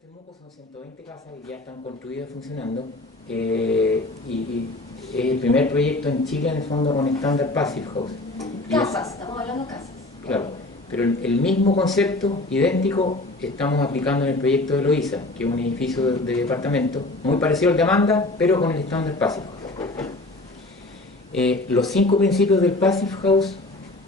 Temuco son 120 casas que ya están construidas y funcionando, y es el primer proyecto en Chile en el fondo con estándar Passive House. Casas, estamos hablando de casas. Claro, pero el mismo concepto, idéntico, estamos aplicando en el proyecto de Loíza, que es un edificio de departamento, muy parecido al de Amanda, pero con el estándar Passive House. Los 5 principios del Passive House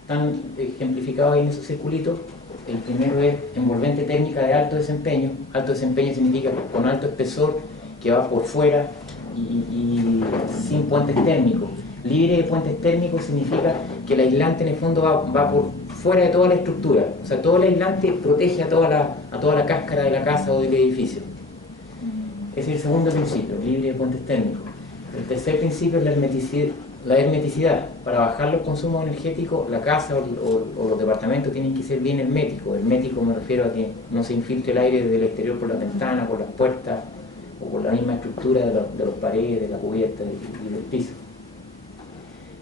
están ejemplificados ahí en esos circulitos. El primero es envolvente térmica de alto desempeño. Alto desempeño significa con alto espesor, que va por fuera y sin puentes térmicos. Libre de puentes térmicos significa que el aislante en el fondo va por fuera de toda la estructura. O sea, todo el aislante protege a toda la cáscara de la casa o del edificio. Ese es el segundo principio, libre de puentes térmicos. El tercer principio es la hermeticidad. Para bajar los consumos energéticos, la casa o los departamentos tienen que ser bien herméticos. Hermético me refiero a que no se infiltre el aire desde el exterior por las ventanas, por las puertas o por la misma estructura de las paredes, de la cubierta y del piso.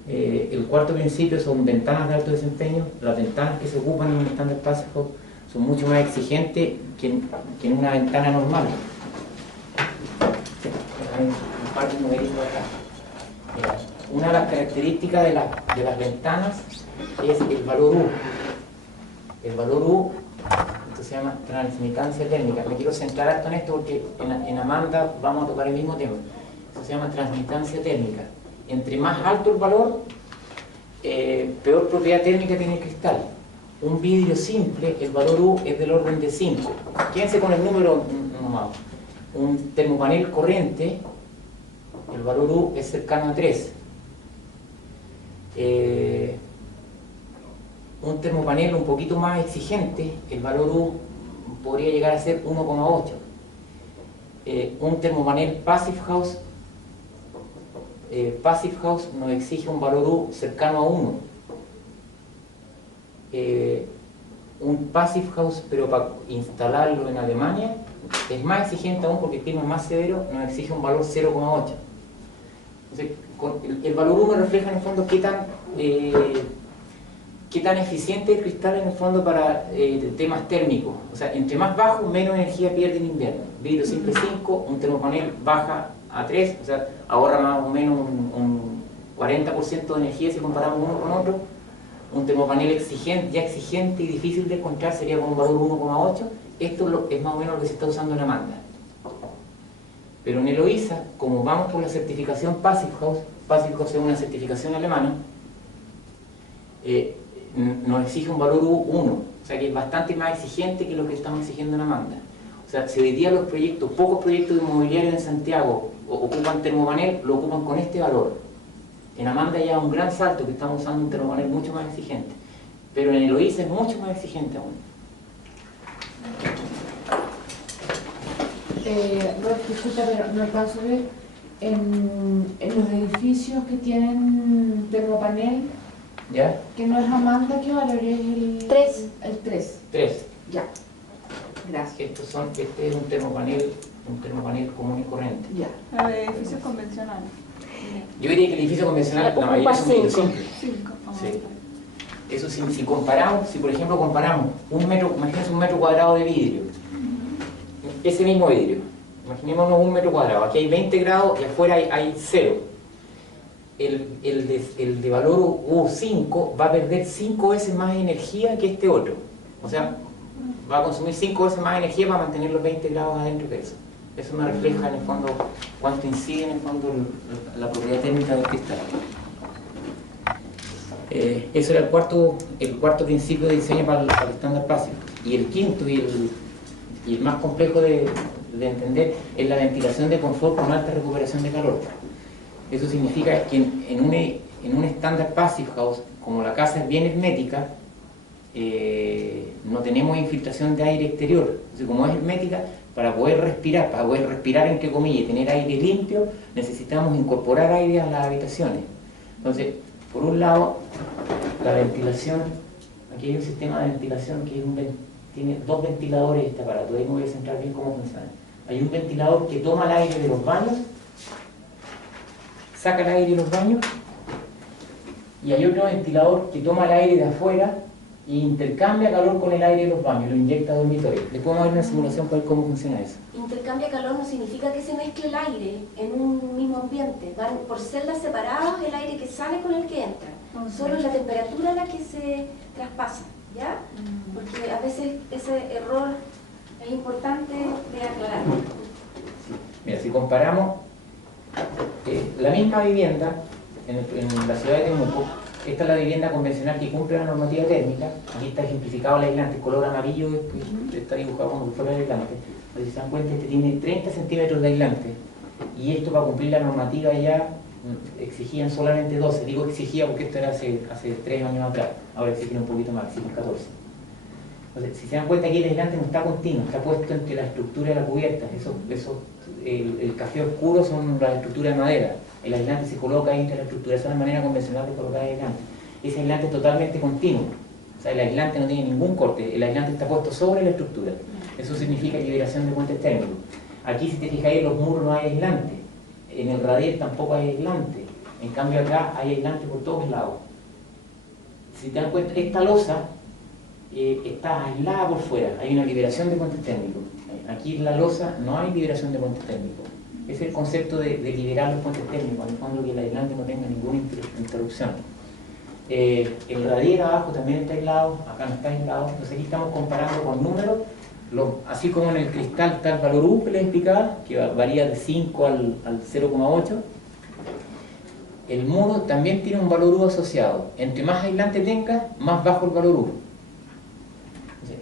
El cuarto principio son ventanas de alto desempeño. Las ventanas que se ocupan en un estándar Passive House son mucho más exigentes que en una ventana normal. Un par de numeritos acá. Una de las características de las ventanas es el valor U. El valor U, esto se llama transmitancia térmica. Me quiero centrar harto en esto porque en Amanda vamos a tocar el mismo tema. Esto se llama transmitancia térmica. Entre más alto el valor, peor propiedad térmica tiene el cristal. Un vidrio simple, el valor U es del orden de 5. Quédense con el número nomás. Un termopanel corriente, el valor U es cercano a 3. Un termopanel un poquito más exigente, el valor U podría llegar a ser 1,8. Un termopanel Passive House nos exige un valor U cercano a 1. Un Passive House, pero para instalarlo en Alemania, es más exigente aún porque el clima es más severo, nos exige un valor 0,8. Entonces, el valor U me refleja en el fondo qué tan eficiente es el cristal en el fondo para temas térmicos. O sea, entre más bajo, menos energía pierde en invierno. Vidrio simple 5, un termopanel baja a 3, o sea, ahorra más o menos un 40% de energía si comparamos uno con otro. Un termopanel ya exigente y difícil de encontrar sería con un valor 1,8. Esto es más o menos lo que se está usando en Amanda. Pero en Eloísa, como vamos por la certificación Passive House es una certificación alemana, nos exige un valor 1, o sea que es bastante más exigente que lo que estamos exigiendo en Amanda. O sea, si hoy día pocos proyectos inmobiliarios en Santiago ocupan termopanel, lo ocupan con este valor. En Amanda ya un gran salto, que estamos usando un termopanel mucho más exigente, pero en Eloísa es mucho más exigente aún. Disculpa, pero no alcanzo a ver en los edificios que tienen termopanel, ¿Ya? que no es Amanda, ¿qué valor es el 3? El 3. 3. Ya. Gracias. Este es un termopanel común y corriente. Ya. Pero de edificios convencionales. Yo diría que el edificio convencional, la mayoría son vidrios simples. 5. Sí. Eso si comparamos, si por ejemplo comparamos imagínense un metro cuadrado de vidrio. Ese mismo vidrio, imaginémonos un metro cuadrado, aquí hay 20 grados y afuera hay 0. El de valor U5 va a perder 5 veces más energía que este otro. O sea, va a consumir 5 veces más energía para mantener los 20 grados adentro de eso. Eso me refleja en el fondo cuánto incide en el fondo la propiedad térmica del cristal. Eso era el cuarto principio de diseño para el estándar Passive. Y el quinto y el más complejo de entender es la ventilación de confort con alta recuperación de calor. Eso significa que en un estándar Passive House, como la casa es bien hermética, no tenemos infiltración de aire exterior. Entonces, como es hermética, para poder respirar entre comillas y tener aire limpio, necesitamos incorporar aire a las habitaciones. Entonces, por un lado, la ventilación, aquí hay un sistema de ventilación que tiene 2 ventiladores este aparato, ahí me voy a centrar bien cómo funciona. Hay un ventilador que toma el aire de los baños, saca el aire de los baños, y hay otro ventilador que toma el aire de afuera e intercambia calor con el aire de los baños, lo inyecta a dormitorio. Les podemos dar una simulación para ver cómo funciona eso. Intercambia calor no significa que se mezcle el aire en un mismo ambiente. Van por celdas separadas el aire que sale con el que entra. Solo es la temperatura la que se traspasa, ¿ya? Porque a veces ese error es importante de aclarar. Mira, si comparamos la misma vivienda en la ciudad de Temuco, esta es la vivienda convencional que cumple la normativa térmica. Aquí está ejemplificado el aislante, el color amarillo está dibujado como si fuera el aislante. Si se dan cuenta, este tiene 30 centímetros de aislante, y esto para cumplir la normativa ya exigían solamente 12. Digo exigía porque esto era hace 3 años atrás, ahora exigen un poquito más, exigen 14. Entonces, si se dan cuenta, aquí el aislante no está continuo, está puesto entre la estructura y la cubierta. El café oscuro son las estructuras de madera. El aislante se coloca entre la estructura. Esa es la manera convencional de colocar el aislante. Ese aislante es totalmente continuo. O sea, el aislante no tiene ningún corte. El aislante está puesto sobre la estructura. Eso significa liberación de puentes térmicos. Aquí, si te fijáis, en los muros no hay aislante. En el radier tampoco hay aislante. En cambio, acá hay aislante por todos lados. Si te dan cuenta, esta losa está aislada por fuera. Hay una liberación de puentes térmicos. Aquí en la losa no hay liberación de puentes térmicos. Ese es el concepto de liberar los puentes térmicos, en el fondo que el aislante no tenga ninguna interrupción. El radier abajo también está aislado, acá no está aislado. Entonces aquí estamos comparando con números, así como en el cristal está el valor U que les explicaba, que varía de 5 al 0,8. El muro también tiene un valor U asociado. Entre más aislante tenga, más bajo el valor U.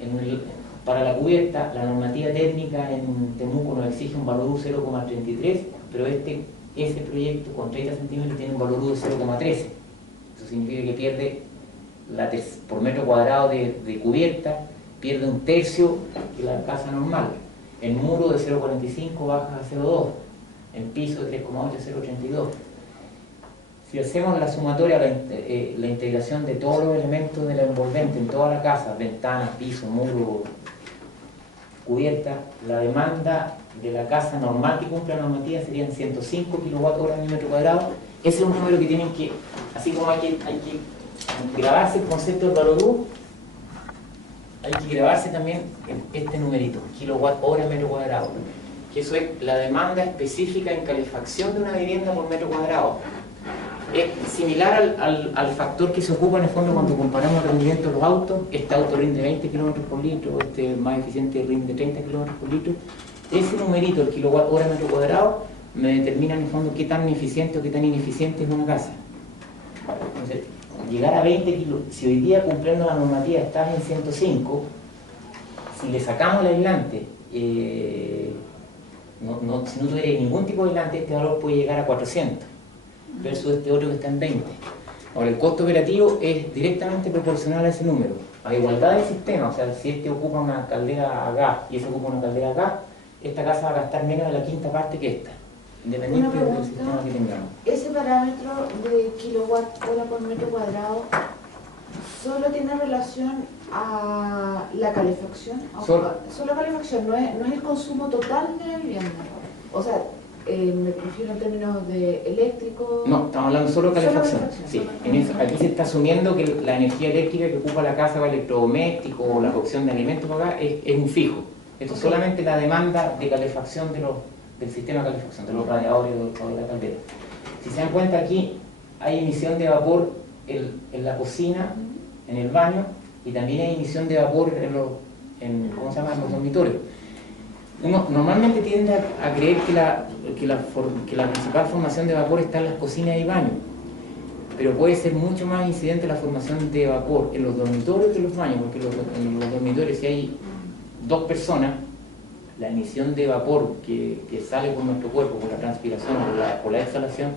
Entonces, para la cubierta, la normativa térmica en Temuco nos exige un valor U 0,33, pero ese proyecto con 30 centímetros tiene un valor U de 0,13. Eso significa que pierde por metro cuadrado de cubierta, pierde un tercio que la casa normal. En muro de 0,45 baja a 0,2, en piso de 3,8 a 0,82. Si hacemos la sumatoria, la integración de todos los elementos de la envolvente en toda la casa, ventanas, piso, muro, cubierta, la demanda de la casa normal que cumple la normativa serían 105 kWh en metro cuadrado. Ese es un número que tienen que, así como hay que grabarse el concepto del valor U, hay que grabarse también este numerito, kWh metro cuadrado, que eso es la demanda específica en calefacción de una vivienda por metro cuadrado. Es similar al factor que se ocupa en el fondo cuando comparamos el rendimiento de los autos. Este auto rinde 20 km por litro, este más eficiente rinde 30 km por litro. Ese numerito, el kWh metro cuadrado, me determina en el fondo qué tan eficiente o qué tan ineficiente es una casa. Entonces, llegar a 20 kilos, si hoy día cumpliendo la normativa estás en 105, si le sacamos el aislante, si no tuviera ningún tipo de aislante, este valor puede llegar a 400. Versus este otro que está en 20. Ahora, el costo operativo es directamente proporcional a ese número. A igualdad del sistema, o sea, si este ocupa una caldera a gas y ese ocupa una caldera a gas, esta casa va a gastar menos de la quinta parte que esta, independiente del sistema que tengamos. ¿Ese parámetro de kilowatt-hora por metro cuadrado solo tiene relación a la calefacción? Solo calefacción, no es el consumo total de la vivienda. O sea, me refiero en términos de eléctrico. No, estamos hablando solo de calefacción. Sí, aquí se está asumiendo que la energía eléctrica que ocupa la casa para electrodomésticos o la cocción de alimentos para acá es un fijo. Esto es solamente la demanda de calefacción del sistema de calefacción, de los radiadores o de la caldera. Si se dan cuenta, aquí hay emisión de vapor en la cocina, en el baño, y también hay emisión de vapor en los dormitorios. Uno normalmente tiende a creer que la principal formación de vapor está en las cocinas y baños, pero puede ser mucho más incidente la formación de vapor en los dormitorios que en los baños, porque en los dormitorios, si hay 2 personas, la emisión de vapor que sale por nuestro cuerpo, por la transpiración o por la exhalación,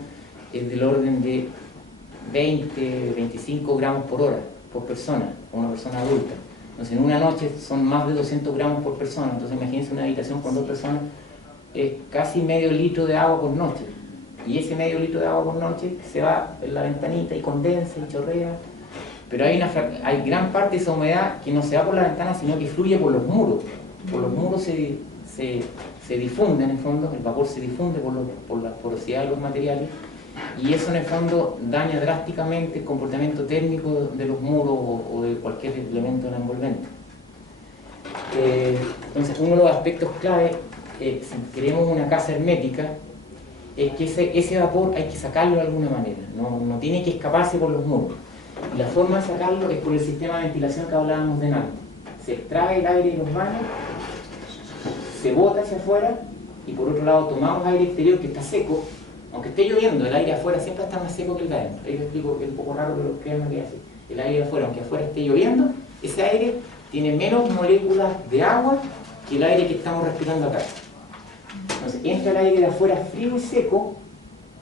es del orden de 20-25 gramos por hora, por persona, o una persona adulta. Entonces, en una noche son más de 200 gramos por persona. Entonces, imagínense una habitación con 2 personas, es casi medio litro de agua por noche. Y ese medio litro de agua por noche se va en la ventanita y condensa y chorrea. Pero hay gran parte de esa humedad que no se va por la ventana, sino que fluye por los muros. Por los muros se difunde, en el fondo, el vapor se difunde por la porosidad de los materiales y eso en el fondo daña drásticamente el comportamiento térmico de los muros o de cualquier elemento en envolvente. Entonces, uno de los aspectos clave, si queremos una casa hermética, es que ese vapor hay que sacarlo de alguna manera, no tiene que escaparse por los muros. Y la forma de sacarlo es por el sistema de ventilación que hablábamos de antes. Se extrae el aire de los baños, se bota hacia afuera, y por otro lado tomamos aire exterior que está seco, aunque esté lloviendo, el aire afuera siempre está más seco que el de adentro. Ahí les explico que es un poco raro, pero créanme que es así. El aire de afuera, aunque afuera esté lloviendo, ese aire tiene menos moléculas de agua que el aire que estamos respirando acá. Entonces entra el aire de afuera frío y seco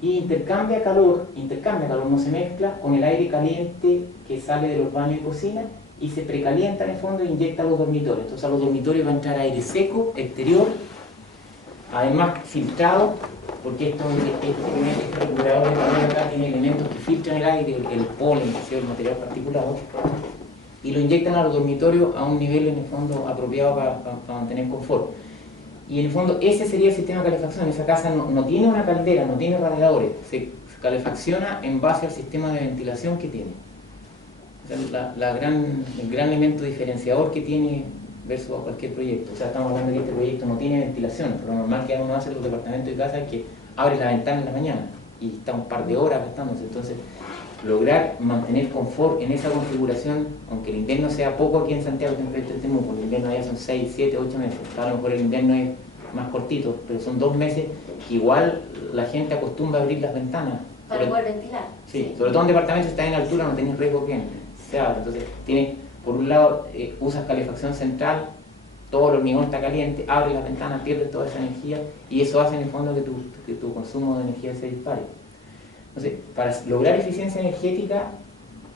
y intercambia calor, no se mezcla con el aire caliente que sale de los baños y cocinas y se precalienta en el fondo e inyecta a los dormitorios. Entonces a los dormitorios va a entrar aire seco, exterior, además filtrado, porque este regulador de calor acá tiene elementos que filtran el aire, el polen, el material particulado, y lo inyectan a los dormitorios a un nivel en el fondo apropiado para mantener confort. Y en el fondo ese sería el sistema de calefacción. Esa casa no tiene una caldera, no tiene radiadores, se calefacciona en base al sistema de ventilación que tiene. O sea, el gran elemento diferenciador que tiene versus a cualquier proyecto. O sea, estamos hablando de que este proyecto no tiene ventilación. Lo normal que uno hace en los departamentos de casa es que abre la ventana en la mañana y está un par de horas gastándose. Entonces, lograr mantener confort en esa configuración, aunque el invierno sea poco aquí en Santiago, en Temuco, el invierno allá son 6, 7, 8 meses. A lo mejor el invierno es más cortito, pero son 2 meses que igual la gente acostumbra a abrir las ventanas. Para poder ventilar. Sí, sobre todo en departamentos que están en altura no tenés riesgo que entre. Entonces, tienes, por un lado, usas calefacción central, todo el hormigón está caliente, abres las ventanas, pierdes toda esa energía y eso hace en el fondo que tu consumo de energía se dispare. Entonces, para lograr eficiencia energética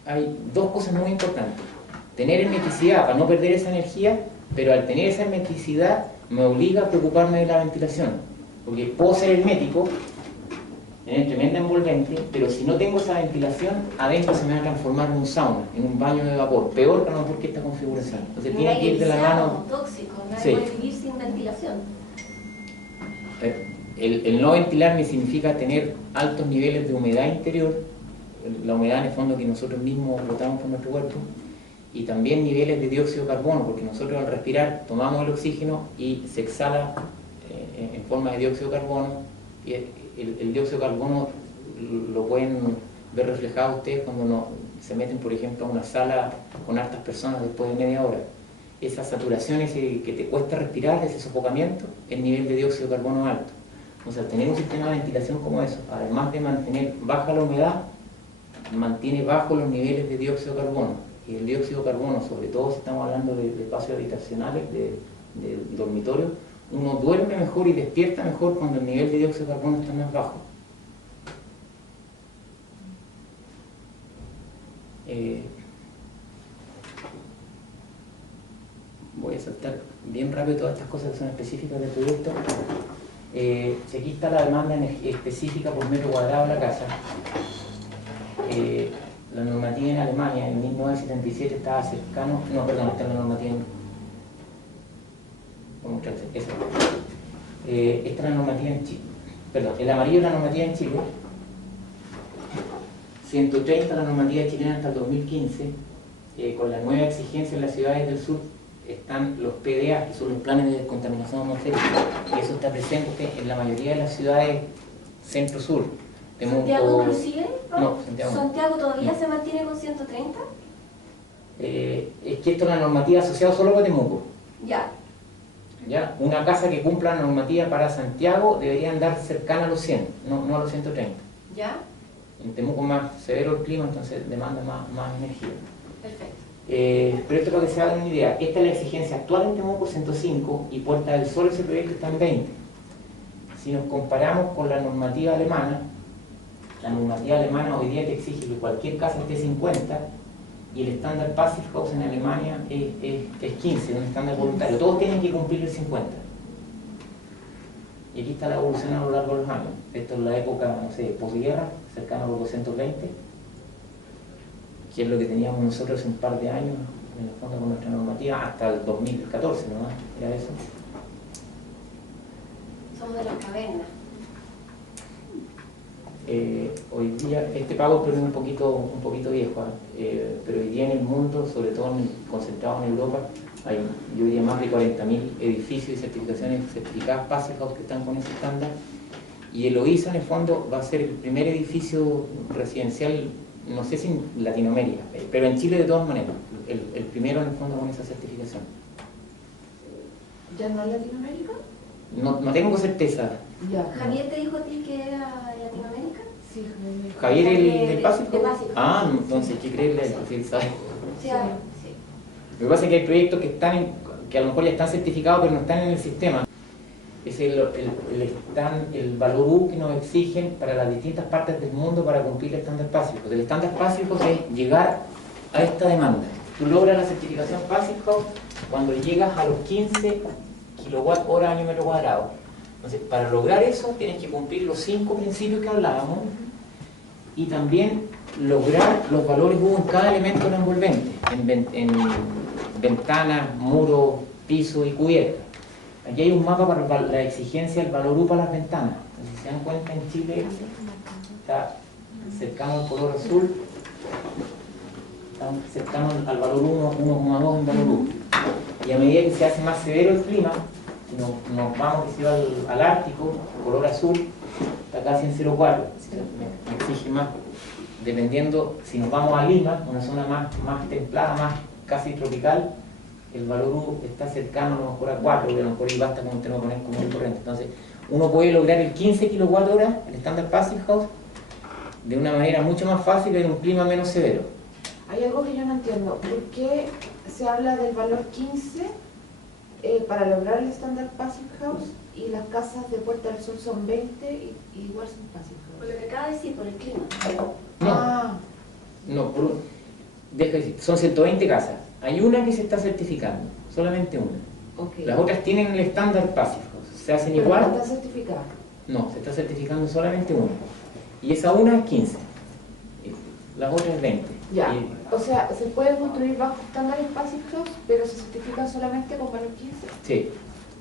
hay 2 cosas muy importantes. Tener hermeticidad para no perder esa energía, pero al tener esa hermeticidad me obliga a preocuparme de la ventilación. Porque puedo ser hermético, tener tremenda envolvente, pero si no tengo esa ventilación, adentro se me va a transformar en un sauna, en un baño de vapor. Peor que no porque esta configuración. Entonces tiene que ir de la mano. Tóxico, no Sí. puede vivir sin ventilación. El no ventilarme significa tener altos niveles de humedad interior, la humedad en el fondo que nosotros mismos botamos por nuestro cuerpo, y también niveles de dióxido de carbono, porque nosotros al respirar tomamos el oxígeno y se exhala en forma de dióxido de carbono, y el dióxido de carbono lo pueden ver reflejado ustedes cuando se meten, por ejemplo, a una sala con hartas personas después de media hora. Esa saturación, ese que te cuesta respirar, ese sofocamiento, el nivel de dióxido de carbono alto. O sea, tener un sistema de ventilación como eso, además de mantener baja la humedad, mantiene bajos los niveles de dióxido de carbono. Y el dióxido de carbono, sobre todo si estamos hablando de espacios habitacionales, de dormitorios, uno duerme mejor y despierta mejor cuando el nivel de dióxido de carbono está más bajo. Voy a saltar bien rápido todas estas cosas que son específicas del proyecto. Si aquí está la demanda específica por metro cuadrado de la casa. La normativa en Alemania en 1977 estaba cercano, no, perdón, está la normativa esta es la normativa en Chile, perdón, el amarillo es la normativa en Chile, 130 la normativa chilena hasta el 2015, con la nueva exigencia en las ciudades del sur están los PDA, que son los planes de descontaminación atmosférica, y eso está presente en la mayoría de las ciudades centro-sur. ¿Santiago inclusive? No, Santiago no. ¿Santiago todavía se mantiene con 130? Es que esto es la normativa asociada solo con Temuco. Ya. ¿Ya? Una casa que cumpla la normativa para Santiago debería andar cercana a los 100, no a los 130. ¿Ya? En Temuco más severo el clima, entonces demanda más energía. Perfecto. Pero esto para que se hagan una idea, esta es la exigencia actual en Temuco, 105, y Puerta del Sol, ese proyecto está en 20. Si nos comparamos con la normativa alemana hoy día te exige que cualquier casa esté 50, y el estándar Passive House en Alemania es 15, un estándar voluntario. Todos tienen que cumplir el 50. Y aquí está la evolución a lo largo de los años. Esto es la época, no sé, posguerra, cercano a los 220, que es lo que teníamos nosotros hace un par de años, en el fondo con nuestra normativa, hasta el 2014 nomás, era eso. Somos de las cavernas. Hoy día este PowerPoint es un poquito viejo, pero hoy día en el mundo, sobre todo concentrado en Europa, hay, yo diría, más de 40.000 edificios y certificaciones certificadas Passive House que están con ese estándar, y el OISA en el fondo va a ser el primer edificio residencial, no sé si en Latinoamérica, pero en Chile de todas maneras, el primero en el fondo con esa certificación. ¿Ya no es Latinoamérica? No tengo certeza. Ya. ¿Javier te dijo a ti que era de Latinoamérica? Sí, Javier. ¿Javier el Passive de House? Passive House. Ah, entonces, ¿qué creerle a él? Si él sabe. Sí. Lo que pasa es que hay proyectos que a lo mejor ya están certificados pero no están en el sistema. Es el valor U que nos exigen para las distintas partes del mundo para cumplir el estándar Passive House. El estándar Passive House es llegar a esta demanda. Tú logras la certificación Passive House cuando llegas a los 15 kWh año metro cuadrado. Entonces, para lograr eso tienes que cumplir los 5 principios que hablábamos y también lograr los valores U en cada elemento no envolvente, en ventanas, muros, piso y cubierta. Aquí hay un mapa para la exigencia del valor U para las ventanas. Si se dan cuenta, en Chile está cercano al color azul, está cercano al valor 1,2 en valor U. Y a medida que se hace más severo el clima, si nos vamos al Ártico, color azul, está casi en 0,4. Me exige más. Dependiendo, si nos vamos a Lima, una zona más templada, más casi tropical, el valor U está cercano a lo mejor a 4, porque a lo mejor ahí basta con tener como un corriente. Entonces, uno puede lograr el 15 kWh, el estándar Passive House, de una manera mucho más fácil en un clima menos severo. Hay algo que yo no entiendo. ¿Por qué se habla del valor 15 para lograr el estándar Passive House y las casas de Puerta del Sol son 20 y igual son Passive Por House? lo que acaba de decir, por el clima. No, deja de decir, son 120 casas. Hay una que se está certificando, solamente una. Okay. Las otras tienen el estándar Passive House, se hacen Pero igual. no está certificada. No, se está certificando solamente una. Y esa una es 15. Las otras es 20. Ya. Y- O sea, se puede construir bajo estándares Passive House, pero se certifican solamente con valor 15. sí,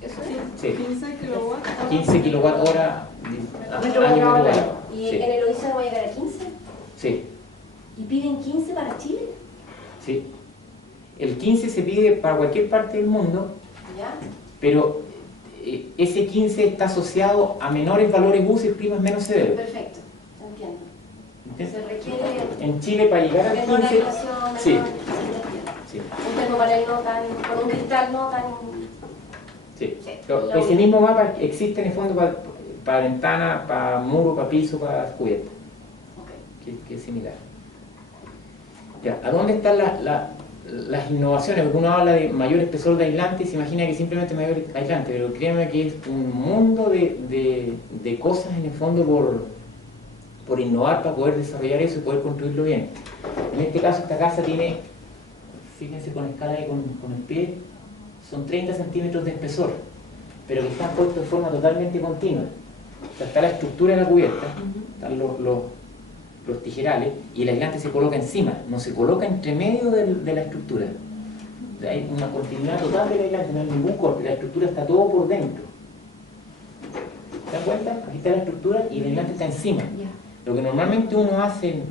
¿Eso es? sí. 15 kilowatts. 15 kWh Metro año cuadrado. cuadrado. ¿Y Sí, en el OISA no va a llegar a 15? sí, ¿Y piden 15 para Chile? sí. El 15 se pide para cualquier parte del mundo, ¿Ya? pero ese 15 está asociado a menores valores U si el clima es menos severo. Perfecto, entiendo. ¿Entiendes? Se requiere En Chile, para llegar al menor 15, aislación, menor... sí. Sí, sí, un termopanel no tan... con un cristal no tan... sí. Sí. Pero ese mismo mapa existe en el fondo para ventana, para muro, para piso, para cubierta, Ok. que es similar. Ya, ¿a dónde están las innovaciones? Porque uno habla de mayor espesor de aislante y se imagina que simplemente mayor aislante, pero créeme que es un mundo de cosas en el fondo por innovar para poder desarrollar eso y poder construirlo bien. En este caso, esta casa tiene, fíjense con escala ahí con el pie, son 30 centímetros de espesor, pero que están puestos de forma totalmente continua. O sea, está la estructura de la cubierta, están los tijerales, y el aislante se coloca encima, no se coloca entre medio de la estructura. O sea, hay una continuidad total del aislante, no hay ningún corte, la estructura está todo por dentro. ¿Se dan cuenta? Aquí está la estructura y el aislante está encima. Lo que normalmente uno hace,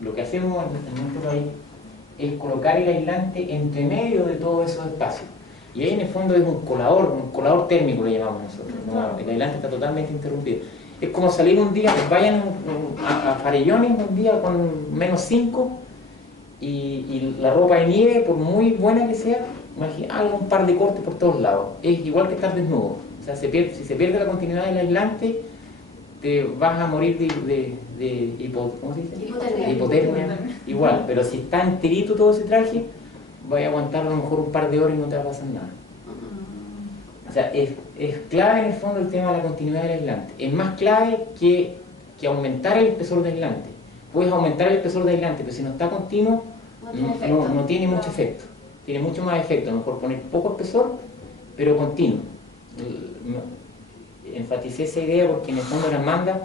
lo que hacemos en nuestro país, es colocar el aislante entre medio de todos esos espacios. Y ahí en el fondo es un colador térmico le llamamos nosotros, ¿no? El aislante está totalmente interrumpido. Es como salir un día, vayan a Farellones un día con menos 5 y la ropa de nieve, por muy buena que sea, haga un par de cortes por todos lados. Es igual que estar desnudo. O sea, si se pierde la continuidad del aislante, te vas a morir de ¿cómo se dice? Hipotermia. De hipotermia. Igual, pero si está enterito todo ese traje, vas a aguantar a lo mejor un par de horas y no te va a pasar nada. O sea, es clave en el fondo el tema de la continuidad del aislante. Es más clave que aumentar el espesor del aislante. Puedes aumentar el espesor del aislante, pero si no está continuo, no tiene mucho efecto. Tiene mucho más efecto. A lo mejor poner poco espesor, pero continuo. Enfaticé esa idea porque en el fondo de las mandas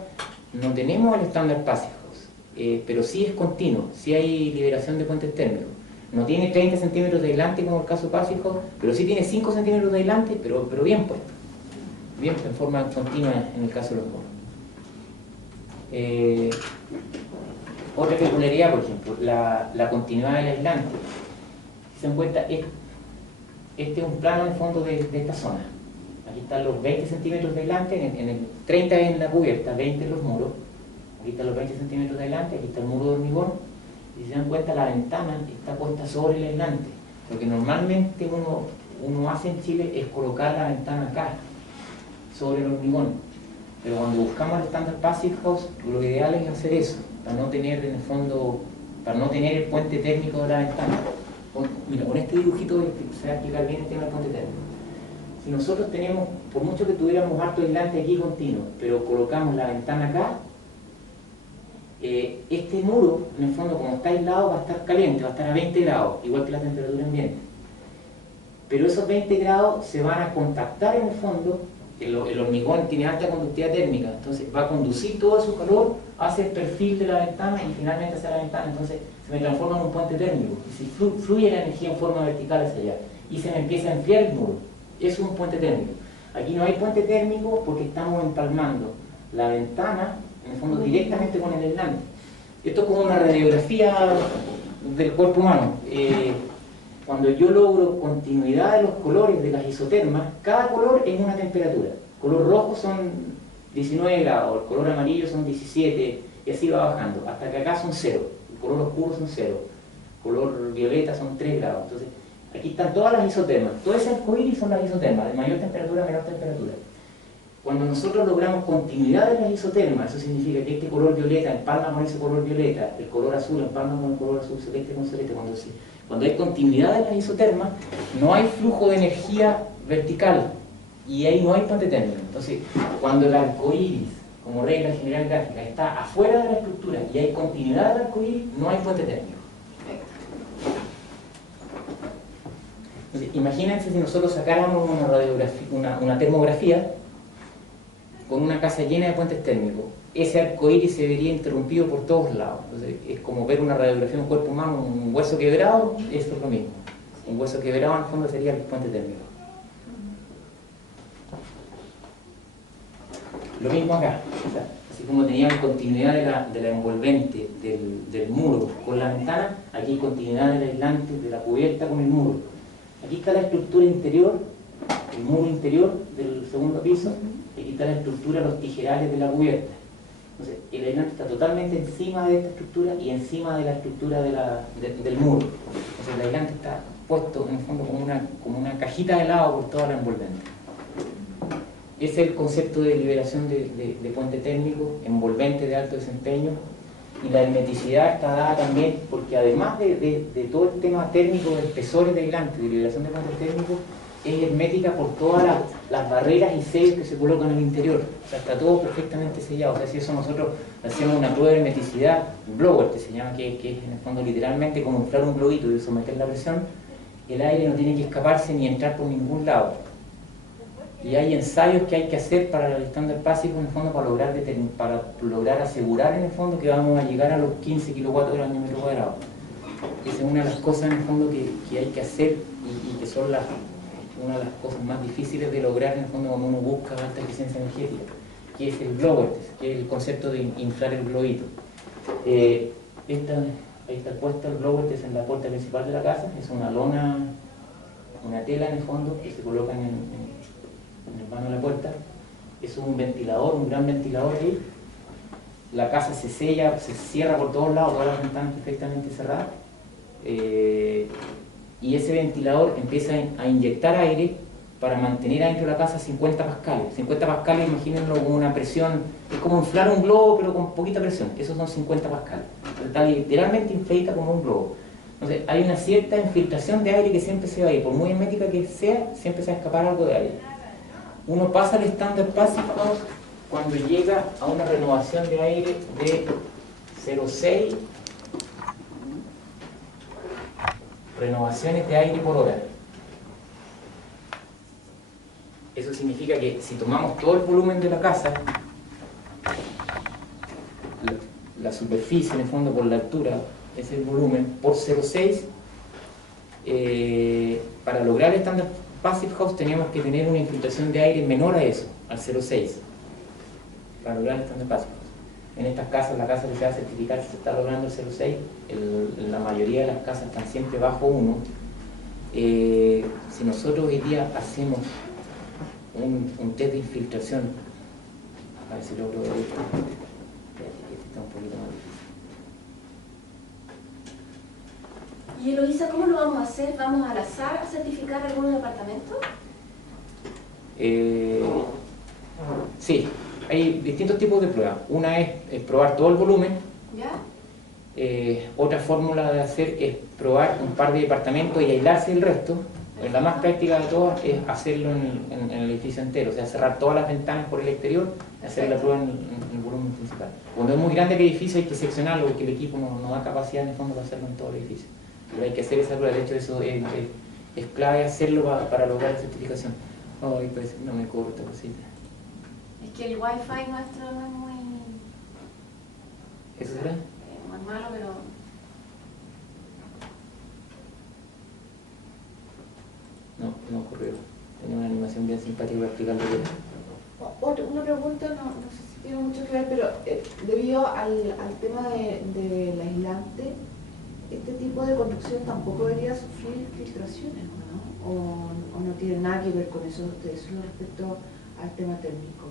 no tenemos el estándar Passive House, pero sí es continuo, sí hay liberación de puentes térmicos. No tiene 30 centímetros de aislante como el caso Passive House, pero sí tiene 5 centímetros de aislante, pero bien puesto. Bien, en forma continua en el caso de los bonos. Otra peculiaridad, por ejemplo, la continuidad del aislante. Si se dan cuenta, este es un plano en el fondo de esta zona. Aquí están los 20 centímetros de aislante, en el 30 en la cubierta, 20 en los muros. Aquí están los 20 centímetros de aislante, aquí está el muro de hormigón. Y si se dan cuenta, la ventana está puesta sobre el aislante. Lo que normalmente uno hace en Chile es colocar la ventana acá, sobre el hormigón. Pero cuando buscamos el estándar Passive House, lo ideal es hacer eso, para no tener en el fondo, para no tener el puente térmico de la ventana. Mira, con este dibujito se va a explicar bien el tema del puente térmico. Si nosotros tenemos, por mucho que tuviéramos harto aislante aquí continuo, pero colocamos la ventana acá, este muro, en el fondo, como está aislado, va a estar caliente, va a estar a 20 grados, igual que la temperatura ambiente. Pero esos 20 grados se van a contactar en el fondo, el hormigón tiene alta conductividad térmica, entonces va a conducir todo su calor hacia el perfil de la ventana y finalmente hacia la ventana, entonces se me transforma en un puente térmico. Y si fluye la energía en forma vertical hacia allá y se me empieza a enfriar el muro, eso es un puente térmico. Aquí no hay puente térmico porque estamos empalmando la ventana, en el fondo, directamente con el aislante. Esto es como una radiografía del cuerpo humano. Cuando yo logro continuidad de los colores de las isotermas, cada color es una temperatura. El color rojo son 19 grados, el color amarillo son 17, y así va bajando, hasta que acá son 0. El color oscuro son 0, el color violeta son 3 grados. Entonces, aquí están todas las isotermas. Todo ese arcoíris son las isotermas, de mayor temperatura a menor temperatura. Cuando nosotros logramos continuidad de las isotermas, eso significa que este color violeta empalma con ese color violeta, el color azul empalma con el color azul, celeste con celeste. Cuando hay continuidad de las isotermas, no hay flujo de energía vertical y ahí no hay puente térmico. Entonces, cuando el arcoíris, como regla general gráfica, está afuera de la estructura y hay continuidad del arcoíris, no hay puente térmico. Entonces, imagínense si nosotros sacáramos una radiografía, una termografía con una casa llena de puentes térmicos. Ese arcoíris se vería interrumpido por todos lados. Entonces, es como ver una radiografía de un cuerpo humano, un hueso quebrado, eso es lo mismo. Un hueso quebrado en el fondo sería el puente térmico. Lo mismo acá. O sea, así como teníamos continuidad de la envolvente del muro con la ventana, aquí hay continuidad del aislante de la cubierta con el muro. Aquí está la estructura interior, el muro interior del segundo piso, y aquí está la estructura, los tijerales de la cubierta. Entonces, el aislante está totalmente encima de esta estructura y encima de la estructura del muro. Entonces, el aislante está puesto en el fondo como una cajita de helado por toda la envolvente. Ese es el concepto de liberación de puente térmico, envolvente de alto desempeño, y la hermeticidad está dada también porque además de todo el tema térmico de espesores de aislante, de liberación de puente térmico, es hermética por todas las barreras y sellos que se colocan en el interior. O sea, está todo perfectamente sellado. O sea, si eso nosotros hacemos una prueba de hermeticidad, un blower que se llama, que es en el fondo literalmente como inflar un globito y someter la presión, el aire no tiene que escaparse ni entrar por ningún lado. Y hay ensayos que hay que hacer para el estándar Passive en el fondo para lograr asegurar en el fondo que vamos a llegar a los 15 kW al metro cuadrado. Esa es una de las cosas en el fondo que hay que hacer y que son una de las cosas más difíciles de lograr en el fondo cuando uno busca alta eficiencia energética, que es el blower, que es el concepto de inflar el globito. Ahí está puesto el blower en la puerta principal de la casa, es una lona, una tela en el fondo que se coloca en el vano de la puerta. Es un ventilador, un gran ventilador ahí. La casa se sella, se cierra por todos lados, todas las ventanas perfectamente cerradas. Y ese ventilador empieza a inyectar aire para mantener adentro de la casa 50 pascales. 50 pascales, imagínenlo como una presión, es como inflar un globo pero con poquita presión. Esos son 50 pascales. Está literalmente inflada como un globo. Entonces hay una cierta infiltración de aire que siempre se va a ir, por muy hermética que sea, siempre se va a escapar algo de aire. Uno pasa al estándar Passive House cuando llega a una renovación de aire de 0,6 renovaciones de aire por hora. Eso significa que si tomamos todo el volumen de la casa, la superficie en el fondo por la altura, es el volumen por 0,6, para lograr el estándar Passive House teníamos que tener una infiltración de aire menor a eso, al 0,6, para lograr el estándar Passive House. En estas casas, la casa que se va a certificar se está logrando el 0,6, la mayoría de las casas están siempre bajo 1. Si nosotros hoy día hacemos un test de infiltración, a ver si logro ver esto. Espérate, que este está un poquito más difícil. Y Eloísa, ¿cómo lo vamos a hacer? ¿Vamos al azar a certificar algunos departamentos? Sí, hay distintos tipos de pruebas. Una es probar todo el volumen. ¿Ya? Otra fórmula de hacer es probar un par de departamentos y aislarse del resto. La más práctica de todas es hacerlo en el edificio entero, o sea, cerrar todas las ventanas por el exterior y hacer la prueba en el volumen principal. Cuando es muy grande el edificio hay que seccionarlo porque el equipo no da capacidad en el fondo para hacerlo en todo el edificio. Pero hay que hacer esa prueba, de hecho eso es clave hacerlo para lograr la certificación. Ay, pues no me corta esta cosita. Es que el wifi nuestro no es muy... ¿Eso será? Más malo, pero... No ocurrió. Tenía una animación bien simpática para explicarlo bien. Una pregunta, no sé si tiene mucho que ver, pero debido al tema del aislante, este tipo de construcción tampoco debería sufrir filtraciones, ¿no? O no tiene nada que ver con eso, solo respecto al tema térmico.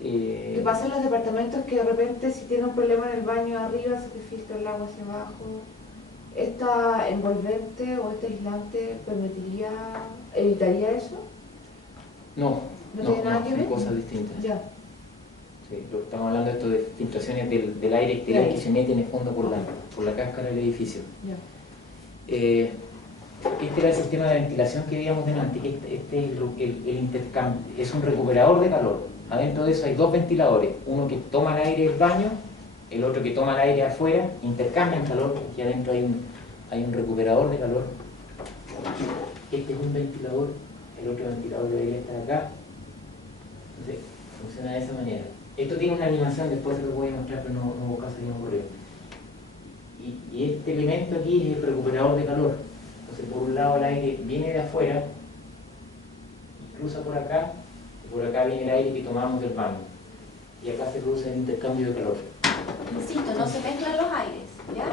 ¿Qué pasa en los departamentos que de repente si tiene un problema en el baño arriba se te filtra el agua hacia abajo? ¿Esta envolvente o este aislante evitaría eso? No, tiene nada que ver. son cosas distintas. Ya. Sí, estamos hablando de esto de filtraciones del aire exterior que se mete en el fondo por la cáscara del edificio. Ya. Este era el sistema de ventilación que veíamos delante. Este es el intercambio, es un recuperador de calor. Adentro de eso hay dos ventiladores, uno que toma el aire del baño, el otro que toma el aire afuera, intercambian calor, aquí adentro hay un recuperador de calor. Este es un ventilador, el otro ventilador debería estar acá. Entonces, funciona de esa manera. Esto tiene una animación, después se lo voy a mostrar, pero no hubo caso ni ocurrió. Y este elemento aquí es el recuperador de calor. Entonces, por un lado el aire viene de afuera, y cruza por acá, y por acá viene el aire que tomamos del baño. Y acá se produce el intercambio de calor. Insisto, no se mezclan los aires, ¿ya?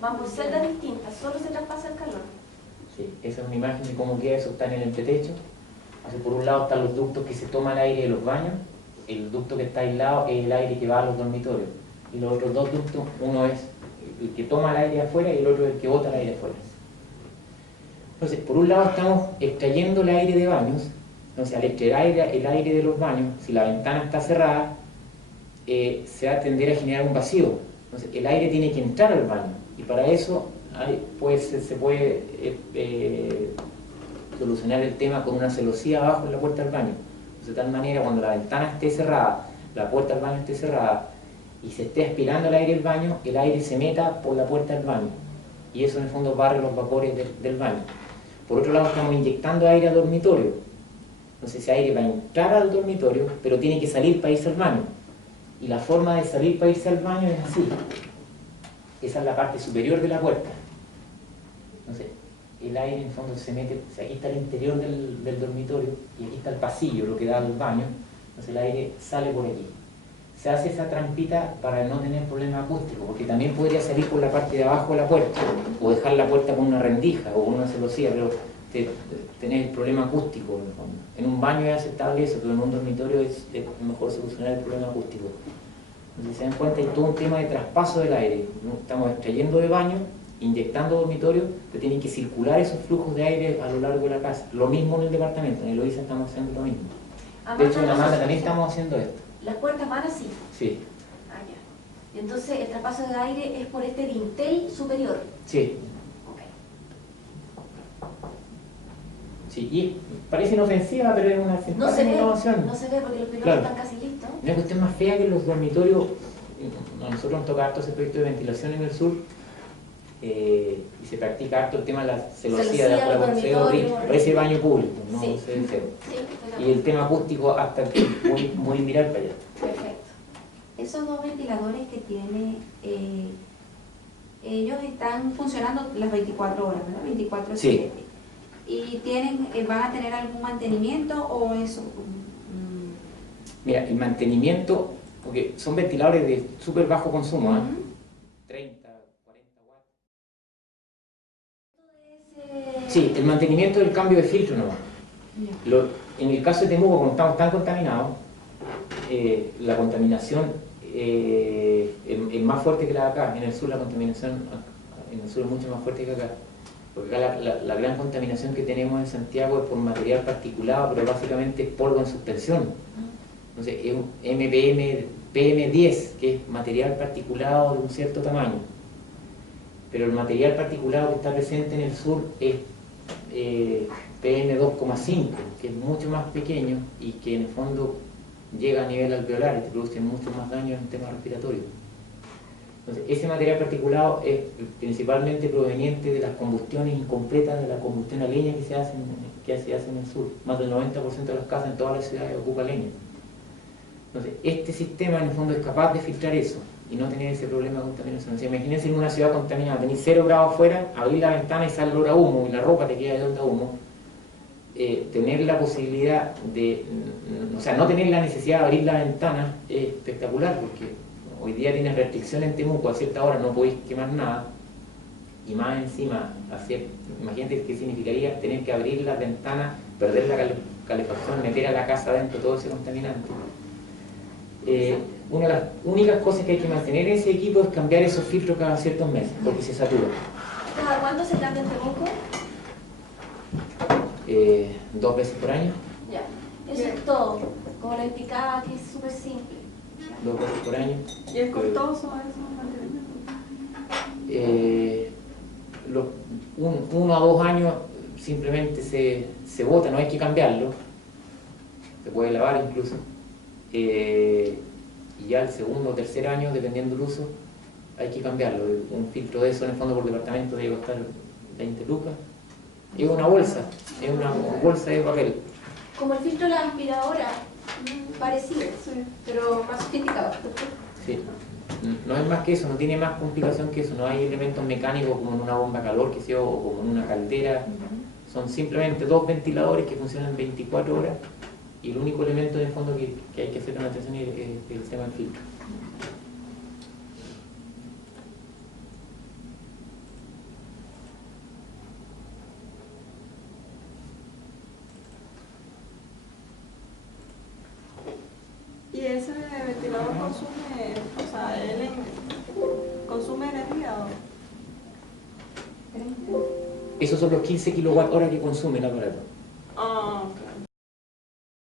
Van por celdas distintas, solo se traspasa el calor. Sí, esa es una imagen de cómo queda eso, está en el entretecho. Entonces, por un lado están los ductos que se toman el aire de los baños, el ducto que está aislado es el aire que va a los dormitorios. Y los otros dos ductos, uno es el que toma el aire afuera y el otro es el que bota el aire afuera. Entonces, por un lado estamos extrayendo el aire de baños. Entonces, al extraer el aire de los baños, si la ventana está cerrada, se va a tender a generar un vacío. Entonces, el aire tiene que entrar al baño. Y para eso se puede solucionar el tema con una celosía abajo en la puerta del baño. De tal manera, cuando la ventana esté cerrada, la puerta del baño esté cerrada y se esté aspirando el aire del baño, el aire se meta por la puerta del baño. Y eso en el fondo barre los vapores del baño. Por otro lado, estamos inyectando aire al dormitorio. Entonces ese aire va a entrar al dormitorio, pero tiene que salir para irse al baño. Y la forma de salir para irse al baño es así. Esa es la parte superior de la puerta. Entonces, el aire en el fondo se mete, o sea, aquí está el interior del dormitorio y aquí está el pasillo, lo que da al baño. Entonces el aire sale por aquí. Se hace esa trampita para no tener problema acústico, porque también podría salir por la parte de abajo de la puerta, o dejar la puerta con una rendija o con una celosía, pero tenés el problema acústico en el fondo. En un baño es aceptable eso, pero en un dormitorio es mejor solucionar el problema acústico. Entonces, si se dan cuenta, hay todo un tema de traspaso del aire. Estamos extrayendo de baño, inyectando dormitorio, pero tienen que circular esos flujos de aire a lo largo de la casa. Lo mismo en el departamento, en Eloísa estamos haciendo lo mismo. De hecho, en Amanda también estamos haciendo esto. Las puertas van así. Sí. Ah, ya. Entonces, el traspaso de aire es por este dintel superior. Sí. Ok. Sí, y parece inofensiva, pero es una No se simpática ve, innovación. no se ve porque los pilotos Claro. están casi listos. Una cuestión más fea que los dormitorios, a nosotros nos toca harto ese proyecto de ventilación en el sur, y se practica harto el tema de la celosía de Celosía, afuera, los se ve horrible, dormitorios. parece baño público, no Sí. se ve feo. Sí, estoy de Y el tema acústico hasta muy mirar para allá. Perfecto. Esos dos ventiladores que tiene, ellos están funcionando las 24 horas, ¿verdad? 24/7. ¿Y van a tener algún mantenimiento o eso? Mira, el mantenimiento porque son ventiladores de súper bajo consumo, ¿eh? 30, 40 watts. Sí, el mantenimiento del cambio de filtro nomás. En el caso de Temuco, como estamos tan contaminados, la contaminación es más fuerte que la de acá. En el sur la contaminación en el sur es mucho más fuerte que acá. Porque acá la gran contaminación que tenemos en Santiago es por material particulado, pero básicamente es polvo en suspensión. Entonces es un PM10, que es material particulado de un cierto tamaño. Pero el material particulado que está presente en el sur es PM2,5, que es mucho más pequeño y que en el fondo llega a nivel alveolar y te produce mucho más daño en el tema respiratorio. Entonces, ese material particulado es principalmente proveniente de las combustiones incompletas, de la combustión a leña que se hace en el sur. Más del 90% de las casas en todas las ciudades ocupa leña. Entonces, este sistema en el fondo es capaz de filtrar eso y no tener ese problema de contaminación. O sea, imagínense en una ciudad contaminada, tenéis 0 grados afuera, abrir la ventana y sale olor a humo y la ropa te queda de olor a humo. Tener la posibilidad de, o sea, no tener la necesidad de abrir la ventana es espectacular, porque hoy día tienes restricciones en Temuco, a cierta hora no podéis quemar nada, y más encima, imagínate qué significaría tener que abrir las ventanas, perder la calefacción, meter a la casa adentro todo ese contaminante. Una de las únicas cosas que hay que mantener en ese equipo es cambiar esos filtros cada ciertos meses, porque se satura. ¿Cada cuánto se cambia en Temuco? 2 veces por año. Ya, eso es todo. Como lo explicaba, que es súper simple. 2 veces por año. ¿Y es costoso eso mantenimiento? 1 a 2 años simplemente se bota, no hay que cambiarlo. Se puede lavar incluso. Y ya el segundo o tercer año, dependiendo del uso, hay que cambiarlo. Un filtro de eso en el fondo por departamento debe costar 20 lucas. Es una bolsa de papel. Como el filtro de la aspiradora, parecido, Sí. pero más sofisticado. Sí. No es más que eso, no tiene más complicación que eso. No hay elementos mecánicos como en una bomba de calor que sea, o como en una caldera. Son simplemente 2 ventiladores que funcionan 24 horas y el único elemento en el fondo que hay que hacer una atención es el tema del filtro. ¿Y ese ventilador consume, o sea, consume energía o? Esos son los 15 kWh que consume el aparato.